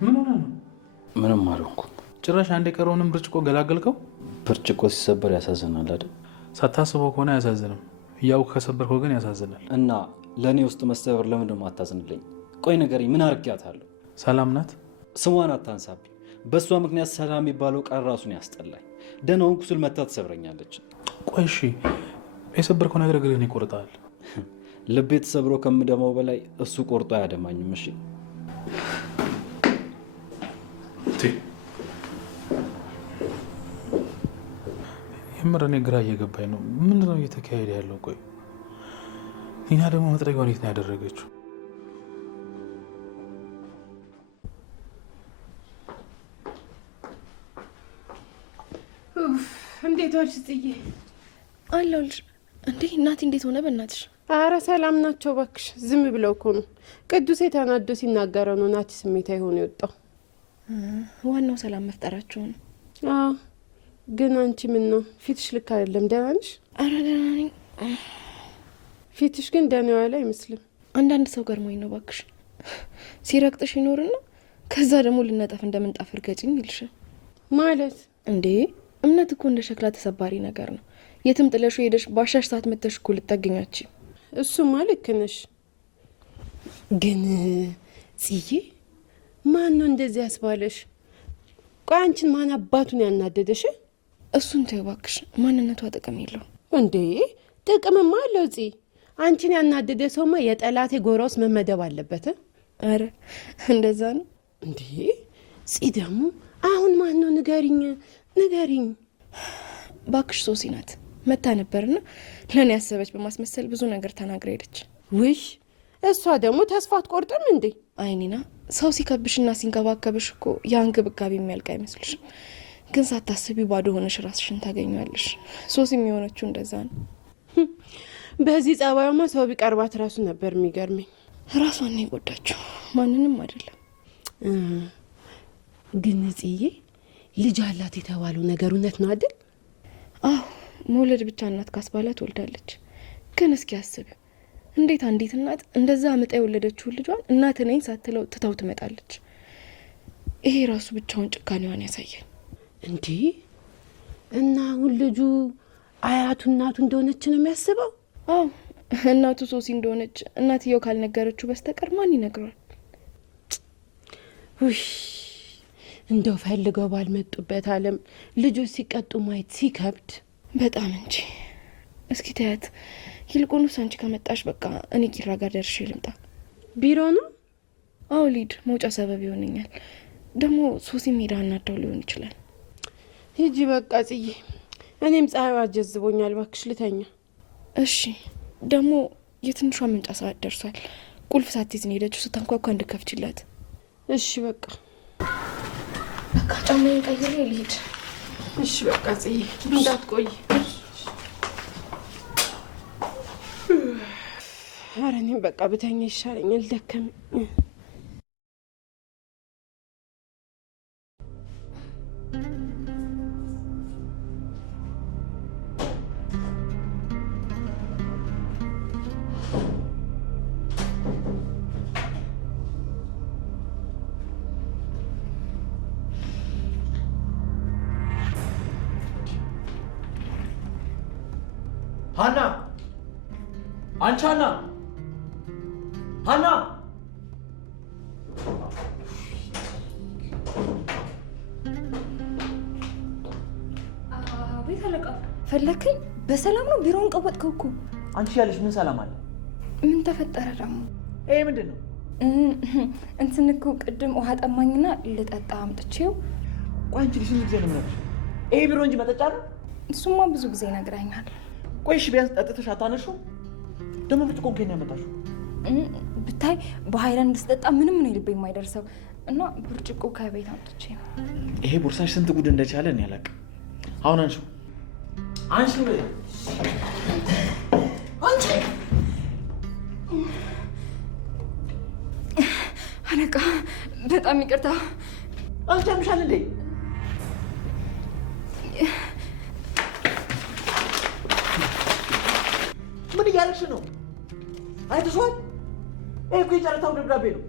ምን ሆነ ነው? ምንም አልሆንኩም። ጭራሽ አንድ የቀረውንም ብርጭቆ ገላገልከው? ብርጭቆ ሲሰበር ያሳዝናል አይደል? ሳታስበው ከሆነ አያሳዝንም፣ እያውቅ ከሰበርከው ግን ያሳዝናል። እና ለእኔ ውስጥ መሰበር ለምንድን ነው አታዝንልኝ? ቆይ ንገረኝ፣ ምን አድርጊያታለሁ? ሰላም ናት? ስሟን አታንሳብኝ። በእሷ ምክንያት ሰላም የሚባለው ቃል ራሱን ያስጠላኝ። ደህና ሆንኩ ስል መታ ትሰብረኛለች። ቆይ እሺ፣ የሰበርከው ነገር እግርህን ይቆርጣል። ልቤ ተሰብሮ ከምደማው በላይ እሱ ቆርጦ አያደማኝም። እሺ የምር እኔ ግራ እየገባኝ ነው። ምንድን ነው እየተካሄደ ያለው? ቆይ እኛ ደግሞ መጥረጊያውን የት ነው ያደረገችው? እንዴት ዋልሽ ጽዬ? አለሁልሽ። እንዴ እናቴ እንዴት ሆነ በእናትሽ? አረ ሰላም ናቸው እባክሽ። ዝም ብለው እኮ ነው። ቅዱሴ ተናዶ ሲናገረው ነው ናቲ ስሜታዊ ሆኖ የወጣው። ዋናው ሰላም መፍጠራቸው ነው። አዎ ግን አንቺ ምን ነው ፊትሽ ልክ አይደለም። ደህና ነሽ? አረ ደህና ነኝ። ፊትሽ ግን ደህና ያለ አይመስልም። አንዳንድ ሰው ገርሞኝ ነው እባክሽ። ሲረግጥሽ ይኖርና ከዛ ደግሞ ልነጠፍ እንደምንጣፍ እርገጭኝ ይልሻል። ማለት እንዴ እምነት እኮ እንደ ሸክላ ተሰባሪ ነገር ነው። የትም ጥለሹ ሄደሽ ባሻሽ ሰዓት መተሽ እኮ ልታገኛች። እሱማ ልክ ነሽ። ግን ጽዬ ማን ነው እንደዚህ ያስባለሽ? ቆይ አንቺን ማን አባቱን ያናደደሽ? እሱን ተይው እባክሽ። ማንነቷ ጥቅም የለው እንዴ? ጥቅምማ አለው ጽ። አንቺን ያናደደ ሰውማ የጠላቴ ጎራ ውስጥ መመደብ አለበት። አረ እንደዛ ነው እንዴ? ጽ ደግሞ አሁን ማን ነው ንገሪኝ፣ ንገሪኝ ባክሽ። ሶሲ ናት መታ ነበርና ለኔ ያሰበች በማስመሰል ብዙ ነገር ተናግራ ሄደች። ውይ እሷ ደግሞ ተስፋ አትቆርጥም እንዴ? አይኒና ሰው ሲከብሽና ሲንከባከብሽ እኮ ያ እንክብካቤ የሚያልቅ አይመስልሽም? ግን ሳታስቢ ባዶ ሆነሽ ራስሽን ታገኛለሽ። ሶሲ የሚሆነችው እንደዛ ነው። በዚህ ጸባዩማ ሰው ቢቀርባት ራሱ ነበር የሚገርመኝ። ራሷን ነው የጎዳችው፣ ማንንም አይደለም። ግን ጽዬ ልጅ አላት የተባለው ነገር እውነት ነው አይደል? አዎ መውለድ ብቻ እናት ካስባላት ወልዳለች። ግን እስኪ አስቢ፣ እንዴት አንዲት እናት እንደዛ አመጣ የወለደችውን ልጇን እናት ነኝ ሳትለው ትተው ትመጣለች? ይሄ ራሱ ብቻውን ጭካኔዋን ያሳያል። እንዴ እና አሁን ልጁ አያቱ እናቱ እንደሆነች ነው የሚያስበው? አዎ እናቱ ሶሲ እንደሆነች እናትየው ካልነገረችው በስተቀር ማን ይነግረዋል? ውይ እንደው ፈልገው ባልመጡበት ዓለም ልጆች ሲቀጡ ማየት ሲከብድ በጣም እንጂ። እስኪ ተያት። ይልቁንስ አንቺ ከመጣሽ በቃ እኔ ኪራ ጋር ደርሼ ልምጣ። ቢሮ ነው? አዎ ሊድ መውጫ ሰበብ ይሆነኛል። ደግሞ ሶሲ ሜዳ እናዳው ሊሆን ይችላል። ሂጂ በቃ ጽዬ፣ እኔም ፀሐዩ አጀዝቦኛል። እባክሽ ልተኛ። እሺ ደግሞ የትንሿ መምጫ ሰዓት ደርሷል። ቁልፍ ሳትይዝ ነው ሄደችው። ስታንኳኳ እንድከፍችላት። እሺ በቃ በቃ ጫማዬን ቀይሬ ልሂድ። እሺ በቃ ጽዬ እንዳትቆይ። ኧረ እኔም በቃ ብተኛ ይሻለኛል፣ ደከመኝ። ሀና፣ አንቺ ሀና፣ ሀና! አቤት አለቃ፣ ፈለከኝ? በሰላም ነው? ቢሮውን ቀወጥከው እኮ። አንቺ ያለሽ ምን ሰላም አለ? ምን ተፈጠረ ደግሞ? ይሄ ምንድን ነው? እንትን እኮ ቅድም ውሃ ጠማኝና ልጠጣ አምጥቼው። ቆይ አንቺ ስንት ጊዜ ነው የምነግርሽ? ይሄ ቢሮ እንጂ መጠጫ ነው? እሱማ ብዙ ጊዜ ነግረኛል። ቆይ እሺ ቢያንስ ጠጥተሽ አታነሹ? ደግሞ ብርጭቆን ከእኔ ያመጣሽው? ብታይ በሀይላንድ ስጠጣ ምንም ነው ልቤ የማይደርሰው እና ብርጭቆ ከቤት አምጥቼ ነው። ይሄ ቦርሳሽ ስንት ጉድ እንደቻለ እኔ አላውቅም። አሁን አንሹ፣ አንሹ። አንቺ አለቃ በጣም ይቅርታ። አንቺ አምሻል እንዴ? ምን እያደረግሽ ነው? አይተሽዋል? ይሄ እኮ የጨረታው ደብዳቤ ነው።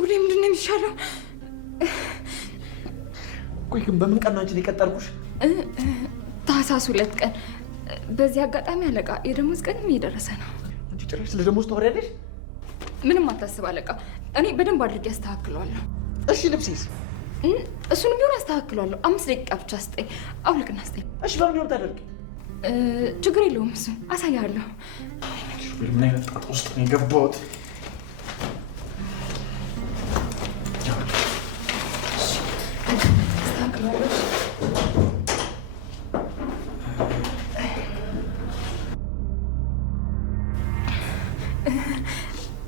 ጉዴ! ምንድን ነው የሚሻለው? ቆይ ግን በምን ቀን ነው አንቺን የቀጠርኩሽ? ታህሳስ 2 ቀን። በዚህ አጋጣሚ አለቃ የደሞዝ ቀንም እየደረሰ ነው። አንቺ ጭራሽ ስለ ደሞዝ ታወሪያለሽ? ምንም አታስብ አለቃ፣ እኔ በደንብ አድርጌ አስተካክለዋለሁ። እሺ ልብሴስ? እሱንም ቢሆን አስተካክለዋለሁ። 5 ደቂቃ ብቻ ስጠኝ። አውልቅና ስጠኝ። እሺ በምን ነው ታደርጊ? ችግር የለውም፣ እሱ አሳያለሁ። ምን አይነት ጣጣ ውስጥ ነው የገባሁት?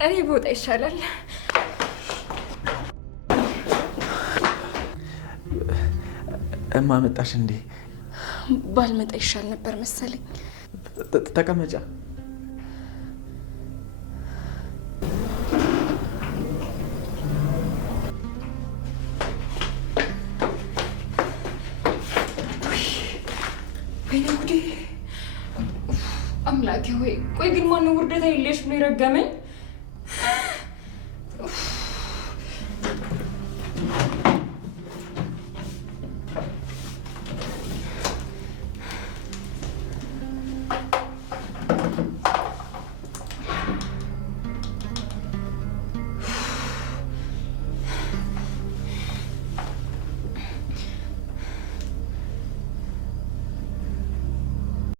እኔ ብወጣ ይሻላል። እማ መጣሽ እንዴ? ባልመጣ ይሻል ነበር መሰለኝ። ተቀመጫ። ወይኔ ጉዴ! አምላኬ ሆይ፣ ቆይ ግን ማነው ውርደታ የለሽ ብሎ የረገመኝ?